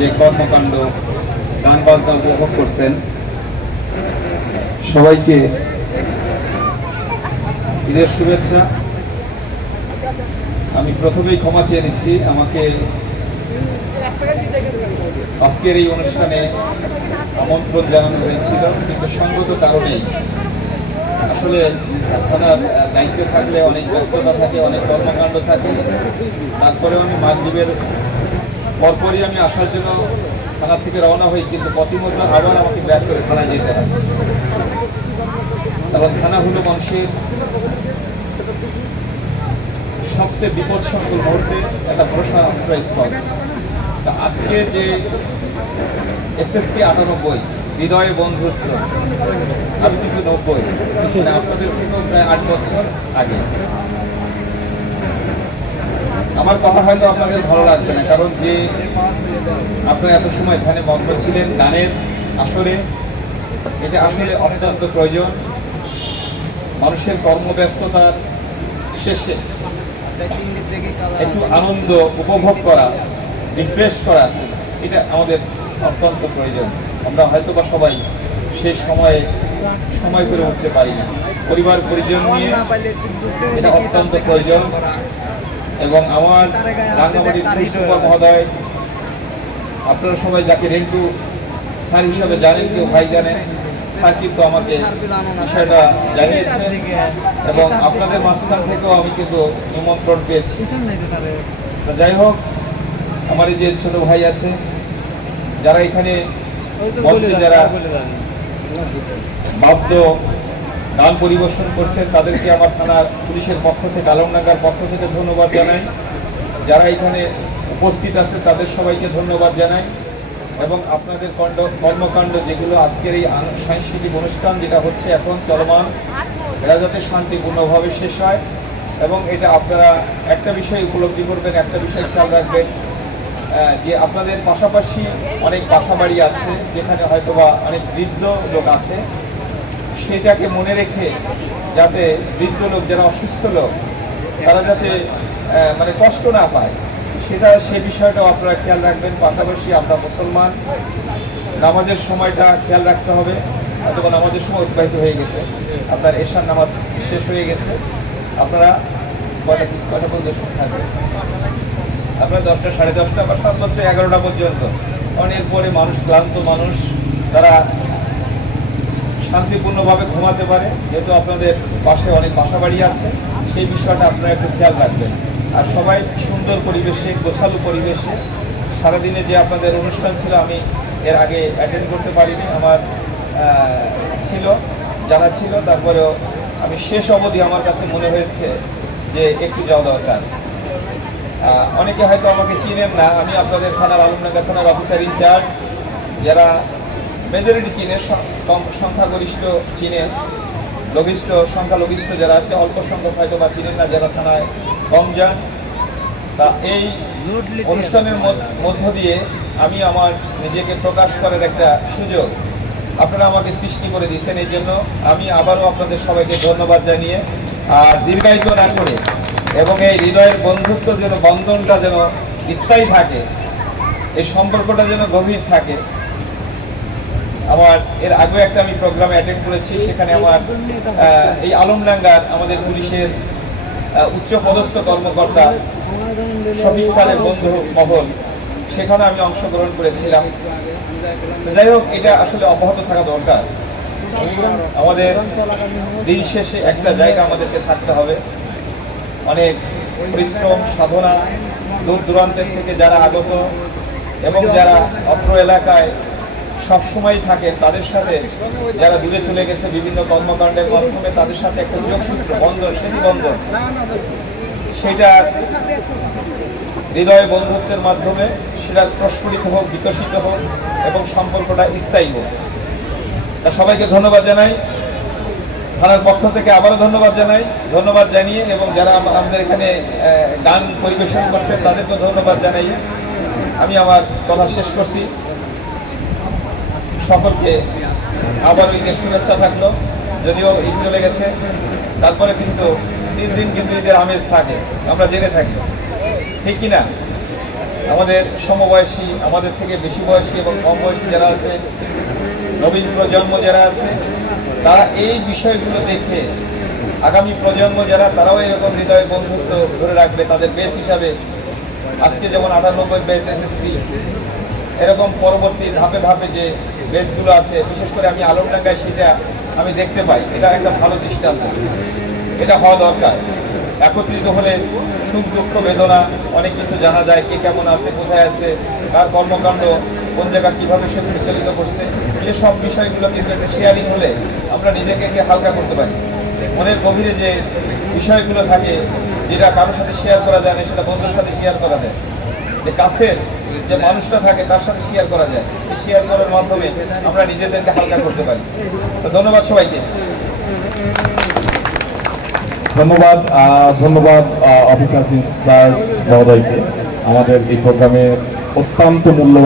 যে কর্মকাণ্ড গান বাজনা উপভোগ করছেন, সবাইকে ঈদের শুভেচ্ছা। আমি প্রথমেই ক্ষমা চেয়ে নিচ্ছি, আমাকে আজকের এই অনুষ্ঠানে আমন্ত্রণ জানানো হয়েছিল, কিন্তু সঙ্গত কারণেই। আসলে থানার দায়িত্বে থাকলে অনেক ব্যস্ততা থাকে, অনেক কর্মকাণ্ড থাকে। তারপরে আমি মাগরীবের পরপরই আমি আসার জন্য থানা থেকে রওনা হই, কিন্তু পথিমধ্যে আবার আমাকে ব্যাক করে থানায় যেতে হয়। কারণ থানা হলো মানুষের সবচেয়ে বিপদ সংকুল মুহূর্তে একটা ভরসা আশ্রয়স্থল তা আজকে যে এসএসসি আটানব্বই, হৃদয়ে বন্ধুত্ব আমি কিন্তু নব্বই আপনাদের থেকেও প্রায় আট বছর আগে। আমার কথা হয়তো আপনাদের ভালো লাগবে না, কারণ যে আপনারা এত সময় এখানে মগ্ন ছিলেন, গানের আসরে, এটা আসলে অত্যন্ত প্রয়োজন। মানুষের কর্মব্যস্ততার শেষে একটু আনন্দ উপভোগ করা রিফ্রেশ করা, এটা আমাদের অত্যন্ত প্রয়োজন। আমরা হয়তো বা সবাই সেই সময়ে সময় করে উঠতে পারি না। পরিবার পরিজন নিয়ে এটা অত্যন্ত প্রয়োজন। এবং আমার রাঙ্গামাটির পুলিশ সুপার মহোদয়, আপনারা সবাই যাকে রেন্টু স্যার হিসাবে জানেন, কেউ ভাই জানেন স্যার কিন্তু আমাকে বিষয়টা জানিয়েছে এবং আপনাদের মাঝখান থেকেও আমি কিন্তু নিমন্ত্রণ পেয়েছি। যাই হোক, আমার এই যে ছোট ভাই আছে, যারা এখানে যারা বাদ্য গান পরিবেশন করছেন, তাদেরকে আমার থানার পুলিশের পক্ষ থেকে, আলমনাগার পক্ষ থেকে ধন্যবাদ জানাই। যারা এখানে উপস্থিত আছে, তাদের সবাইকে ধন্যবাদ জানাই। এবং আপনাদের কণ্ড- কর্মকাণ্ড যেগুলো আজকের এই সাংস্কৃতিক অনুষ্ঠান যেটা হচ্ছে, এখন চলমান এরা যাতে শান্তিপূর্ণভাবে শেষ হয়। এবং এটা আপনারা একটা বিষয় উপলব্ধি করবেন, একটা বিষয় খেয়াল রাখবেন যে আপনাদের পাশাপাশি অনেক বাসাবাড়ি আছে, যেখানে হয়তোবা অনেক বৃদ্ধ লোক আছে। সেটাকে মনে রেখে যাতে বৃদ্ধ লোক, যারা অসুস্থ লোক, তারা যাতে মানে কষ্ট না পায়, সেটা, সে বিষয়টাও আপনারা খেয়াল রাখবেন। পাশাপাশি আমরা মুসলমান, নামাজের সময়টা খেয়াল রাখতে হবে, অথবা নামাজের সময় অতিবাহিত হয়ে গেছে। আপনার এশার নামাজ শেষ হয়ে গেছে। আপনারা কয়টা কয়টা পর্যন্ত থাকবে আপনার দশটা, সাড়ে দশটা বা সর্বোচ্চ এগারোটা পর্যন্ত। কারণ এরপরে মানুষ, ক্লান্ত মানুষ, তারা শান্তিপূর্ণভাবে ঘুমাতে পারে। যেহেতু আপনাদের পাশে অনেক বাসা বাড়ি আছে, সেই বিষয়টা আপনারা একটু খেয়াল রাখবেন। আর সবাই সুন্দর পরিবেশে, গোছালো পরিবেশে। সারাদিনে যে আপনাদের অনুষ্ঠান ছিল, আমি এর আগে অ্যাটেন্ড করতে পারিনি। আমার ছিল, যারা ছিল, তারপরেও আমি শেষ অবধি আমার কাছে মনে হয়েছে যে একটু যাওয়া দরকার। অনেকে হয়তো আমাকে চিনেন না। আমি আপনাদের থানার আলমনগর থানার অফিসার ইনচার্জ যারা মেজরিটি চিনে সং- সংখ্যাগরিষ্ঠ চিনে লঘিষ্ঠ, সংখ্যালঘিষ্ঠ যারা আছে, অল্প সংখ্যক হয়তো বা চিনেন না যারা থানায় কম যান তা এই অনুষ্ঠানের মধ্য দিয়ে আমি আমার নিজেকে প্রকাশ করার একটা সুযোগ আপনারা আমাকে সৃষ্টি করে দিয়েছেন। এই জন্য আমি আবারও আপনাদের সবাইকে ধন্যবাদ জানিয়ে আর দীর্ঘায়িত না করে এবং এই হৃদয়ের বন্ধুত্ব যেন, বন্ধনটা যেন স্থায়ী থাকে, এই সম্পর্কটা যেন গভীর থাকে। আমার, এর আগে একটা আমি প্রোগ্রামে অ্যাটেন্ড করেছি, সেখানে আমার এই আলমডাঙ্গার আমাদের পুলিশের উচ্চ পদস্থ কর্মকর্তা শফিক স্যারের বন্ধু মহল সেখানে আমি অংশগ্রহণ করেছিলাম। যাই হোক, এটা আসলে অব্যাহত থাকা দরকার। আমাদের দিন শেষে একটা জায়গা আমাদেরকে থাকতে হবে। অনেক পরিশ্রম, সাধনা, দূর দূরান্তের থেকে যারা আগত এবং যারা অত্র এলাকায় সবসময় থাকেন তাদের সাথে। যারা দূরে চলে গেছে বিভিন্ন কর্মকাণ্ডের মাধ্যমে তাদের সাথে একটা যোগসূত্র, বন্ধন সেটি বন্ধন সেটা হৃদয় বন্ধুত্বের মাধ্যমে সেটা প্রস্ফুটিত হোক, বিকশিত হোক এবং সম্পর্কটা স্থায়ী হোক। তা সবাইকে ধন্যবাদ জানাই। থানার পক্ষ থেকে আবারও ধন্যবাদ জানাই। ধন্যবাদ জানিয়ে এবং যারা আমাদের এখানে গান পরিবেশন করছেন তাদেরকেও ধন্যবাদ জানাই আমি আমার কথা শেষ করছি। সকলকে আবার ঈদের শুভেচ্ছা থাকল। যদিও ঈদ চলে গেছে, তারপরে কিন্তু তিন দিন কিন্তু ঈদের আমেজ থাকে, আমরা জেনে থাকি। ঠিক কিনা? আমাদের সমবয়সী, আমাদের থেকে বেশি বয়সী এবং কম বয়সী যারা আছে, নবীন প্রজন্ম যারা আছে, তারা এই বিষয়গুলো দেখে আগামী প্রজন্ম যারা, তারাও এরকম হৃদয় বন্ধুত্ব ধরে রাখবে, তাদের বেস হিসাবে আজকে যেমন আটানব্বই বেস এসএসসি এরকম পরবর্তী ধাপে ধাপে যে বেসগুলো আছে, বিশেষ করে আমি আলমডাঙ্গায় সেটা আমি দেখতে পাই। এটা একটা ভালো দৃষ্টান্ত। এটা হওয়া দরকার। একত্রিত হলে সুখ, দুঃখ, বেদনা, অনেক কিছু জানা যায়, কে কেমন আছে, কোথায় আছে, কার কর্মকাণ্ড, কোন জায়গা কীভাবে সে পরিচালিত করছে, সে সব বিষয়গুলো কিন্তু একটা শেয়ারিং হলে আমরা নিজেকে হালকা করতে পারি। মনের গভীরে যে বিষয়গুলো থাকে, যেটা কারোর সাথে শেয়ার করা যায় না, সেটা বন্ধুর সাথে শেয়ার করা যায়। যে কাছের যে মানুষটা থাকে, তার সাথে শেয়ার করা যায়। শেয়ার করার মাধ্যমে আমরা নিজেদেরকে হালকা করতে পারি। তো ধন্যবাদ সবাইকে। ধন্যবাদ ধন্যবাদ অফিসার সিন্স মহোদয়কে। আমাদের এই প্রোগ্রামে অত্যন্ত মূল্য